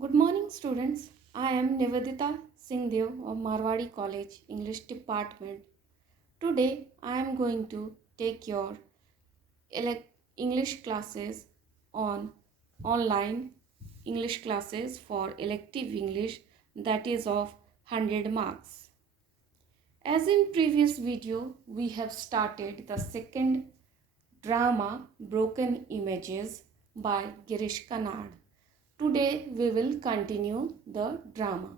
Good morning, students. I am Nivedita Singhdev of Marwadi College, English Department. Today, I am going to take your English classes on online English classes for elective English, that is of 100 marks. As in previous video, we have started the second drama Broken Images by Girish Kanad. Today we will continue the drama.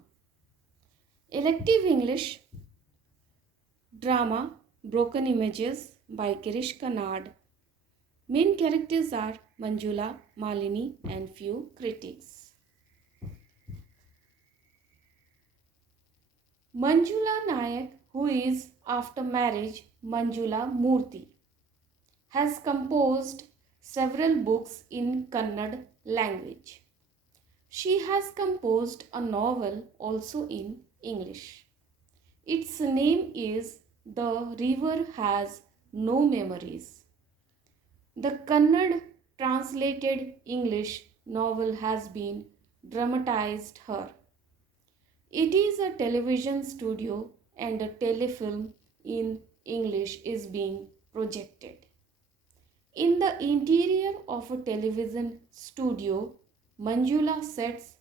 Elective English drama Broken Images by Girish Kanad. Main characters are Manjula, Malini and few critics. Manjula Nayak, who is after marriage Manjula Murthy, has composed several books in Kannada language. She has composed a novel also in English. Its name is The River Has No Memories. The Kannada translated English novel has been dramatized here. It is a television studio and a telefilm in English is being projected. In the interior of a television studio, Manjula sets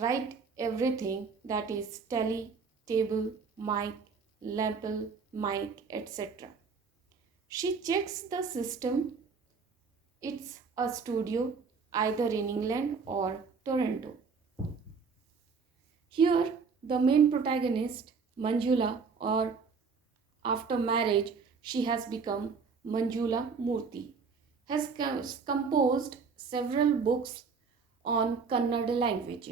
right everything, that is tele, table, mic, lapel, mic, etc. She checks the system. It's a studio either in England or Toronto. Here, the main protagonist, Manjula, or after marriage, she has become Manjula Murthy, has composed several books on Kannada language,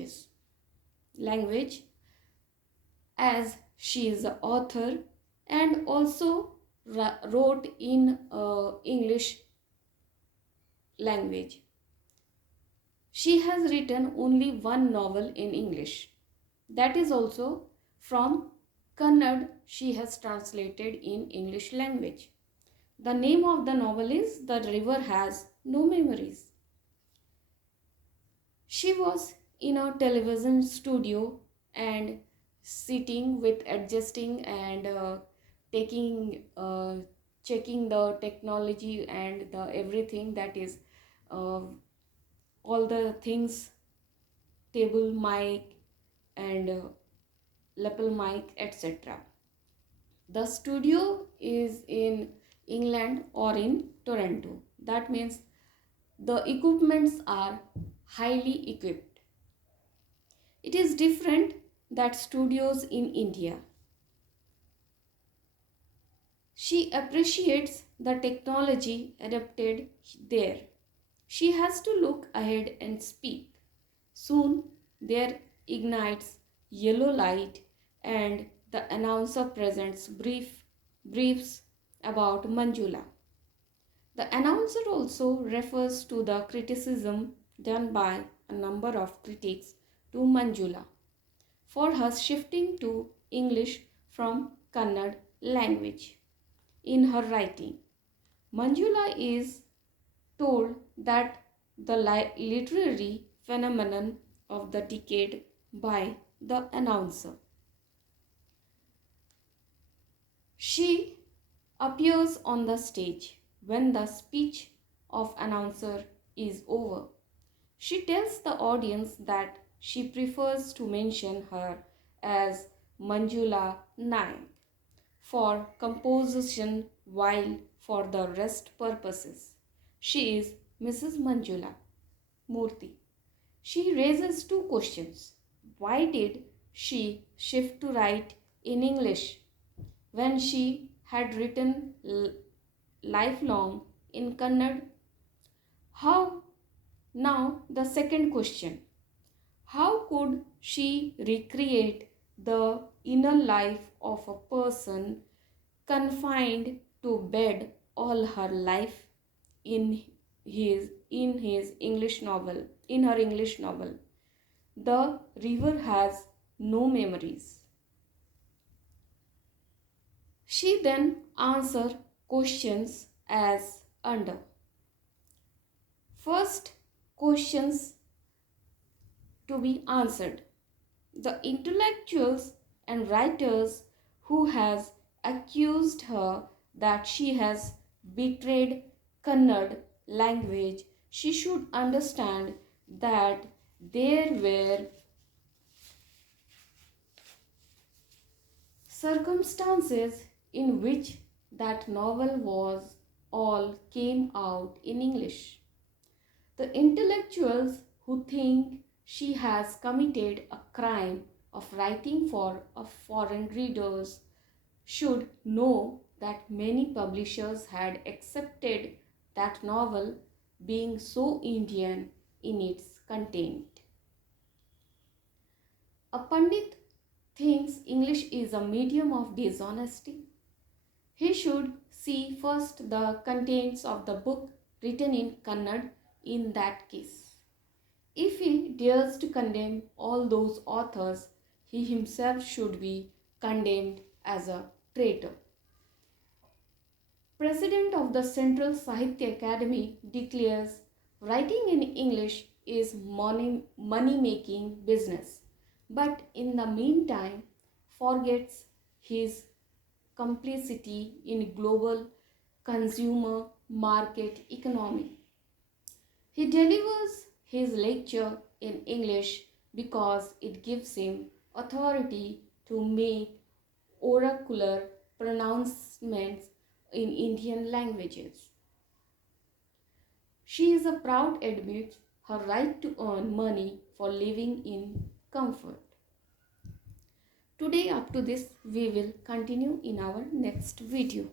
as she is the author and also wrote in English language. She has written only one novel in English. That is also from Kannada she has translated in English language. The name of the novel is The River Has No Memories. She was in a television studio and sitting with adjusting and taking checking the technology and the everything, that is all the things, table, mic and lapel mic, etc. The studio is in England or in Toronto. That means the equipments are highly equipped. It is different that studios in India. She appreciates the technology adapted there. She has to look ahead and speak. Soon there ignites yellow light and the announcer presents briefs about Manjula. The announcer also refers to the criticism done by a number of critics to Manjula for her shifting to English from Kannada language in her writing. Manjula is told that the literary phenomenon of the decade by the announcer. She appears on the stage when the speech of announcer is over. She tells the audience that she prefers to mention her as Manjula Nayak for composition, while for the rest purposes she is Mrs. Manjula Murthy. She raises two questions. Why did she shift to write in English when she had written lifelong in Kannada? How? Now the second question. How could she recreate the inner life of a person confined to bed all her life in his English novel, in her English novel? The River Has No Memories. She then answers questions as under. First questions to be answered. The intellectuals and writers who has accused her that she has betrayed Kannada language, she should understand that there were circumstances in which that novel was all came out in English. The intellectuals who think she has committed a crime of writing for a foreign readers should know that many publishers had accepted that novel being so Indian in its content. A Pandit thinks English is a medium of dishonesty. He should see first the contents of the book written in Kannada in that case. If he dares to condemn all those authors, he himself should be condemned as a traitor. President of the Central Sahitya Academy declares writing in English is money making business, but in the meantime forgets his complicity in global consumer market economy. He delivers his lecture in English because it gives him authority to make oracular pronouncements in Indian languages. She is a proud admits her right to earn money for living in comfort. Today up to this we will continue in our next video.